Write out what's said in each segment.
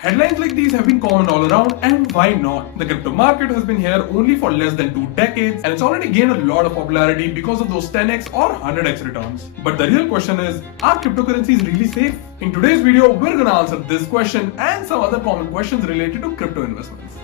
Headlines like these have been common all around, and why not? The crypto market has been here only for less than 2 decades and it's already gained a lot of popularity because of those 10x or 100x returns. But the real question is, are cryptocurrencies really safe? In today's video, we're gonna answer this question and some other common questions related to crypto investments.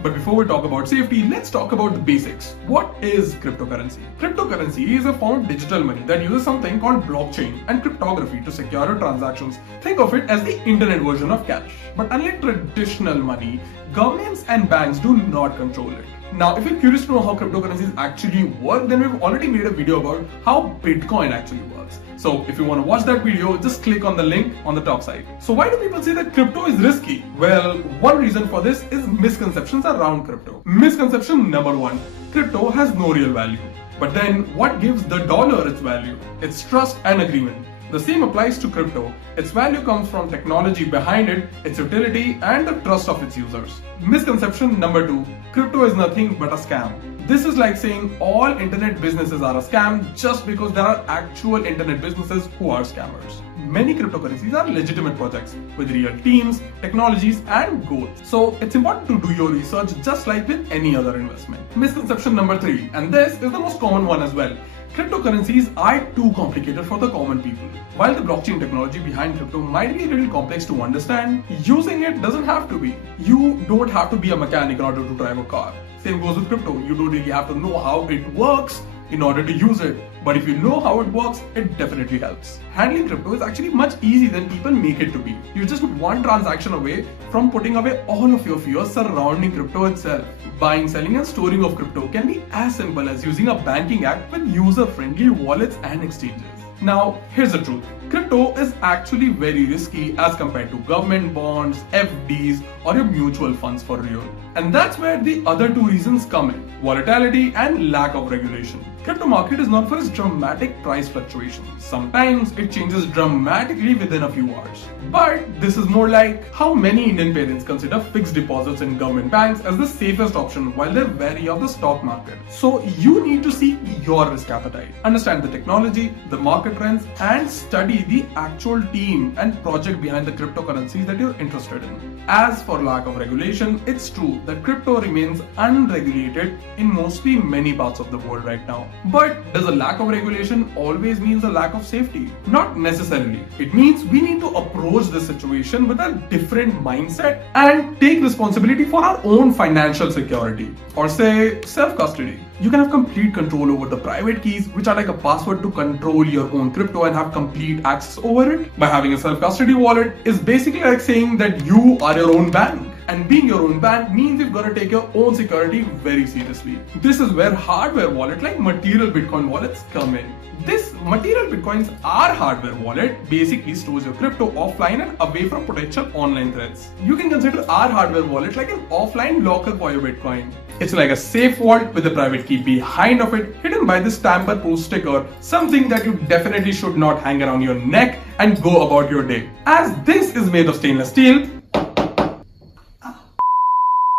But before we talk about safety, let's talk about the basics. What is cryptocurrency? Cryptocurrency is a form of digital money that uses something called blockchain and cryptography to secure your transactions. Think of it as the internet version of cash. But unlike traditional money, governments and banks do not control it. Now, if you're curious to know how cryptocurrencies actually work, then we've already made a video about how Bitcoin actually works. So if you want to watch that video, just click on the link on the top side. So why do people say that crypto is risky? Well, one reason for this is misconceptions around crypto. Misconception number one, crypto has no real value. But then what gives the dollar its value? It's trust and agreement. The same applies to crypto. Its value comes from technology behind it, its utility, and the trust of its users. Misconception number two, crypto is nothing but a scam. This is like saying all internet businesses are a scam just because there are actual internet businesses who are scammers. Many cryptocurrencies are legitimate projects with real teams, technologies, and goals. So it's important to do your research just like with any other investment. Misconception number three, and this is the most common one as well. Cryptocurrencies are too complicated for the common people. While the blockchain technology behind crypto might be a little complex to understand, using it doesn't have to be. You don't have to be a mechanic in order to drive a car. Same goes with crypto. You don't really have to know how it works in order to use it. But if you know how it works, it definitely helps. Handling crypto is actually much easier than people make it to be. You're just one transaction away from putting away all of your fears surrounding crypto itself. Buying, selling, and storing of crypto can be as simple as using a banking app with user-friendly wallets and exchanges. Now, here's the truth. Crypto is actually very risky as compared to government bonds, FDs, or your mutual funds for real. And that's where the other two reasons come in: volatility and lack of regulation. Crypto market is known for its dramatic price fluctuations. Sometimes it changes dramatically within a few hours. But this is more like how many Indian parents consider fixed deposits in government banks as the safest option while they're wary of the stock market. So you need to see your risk appetite, understand the technology, the market trends, and study the actual team and project behind the cryptocurrencies that you're interested in. As for lack of regulation, it's true that crypto remains unregulated in mostly many parts of the world right now. But does a lack of regulation always means a lack of safety? Not necessarily. It means we need to approach the situation with a different mindset and take responsibility for our own financial security, or say self-custody. You can have complete control over the private keys, which are like a password to control your own crypto and have complete access over it. By having a self-custody wallet is basically like saying that you are your own bank. And being your own bank means you've got to take your own security very seriously. This is where hardware wallet like material Bitcoin wallets come in. This material Bitcoins are hardware wallet basically stores your crypto offline and away from potential online threats. You can consider our hardware wallet like an offline locker for your Bitcoin. It's like a safe vault with a private key behind of it, hidden by this tamper-proof sticker, something that you definitely should not hang around your neck and go about your day. As this is made of stainless steel,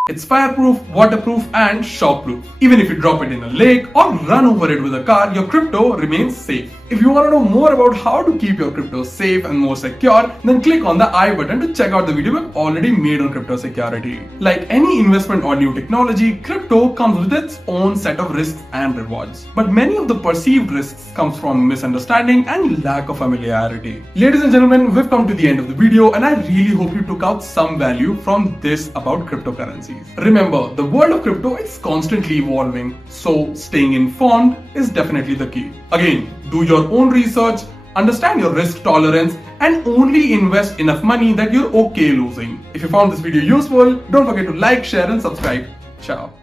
it's fireproof, waterproof, and shockproof. Even if you drop it in a lake or run over it with a car, your crypto remains safe. If you want to know more about how to keep your crypto safe and more secure, then click on the I button to check out the video we've already made on crypto security. Like any investment or new technology, crypto comes with its own set of risks and rewards. But many of the perceived risks comes from misunderstanding and lack of familiarity. Ladies and gentlemen, we've come to the end of the video and I really hope you took out some value from this about cryptocurrencies. Remember, the world of crypto is constantly evolving, so staying informed is definitely the key. Again, do your own research, understand your risk tolerance, and only invest enough money that you're okay losing. If you found this video useful, don't forget to like, share, and subscribe. Ciao.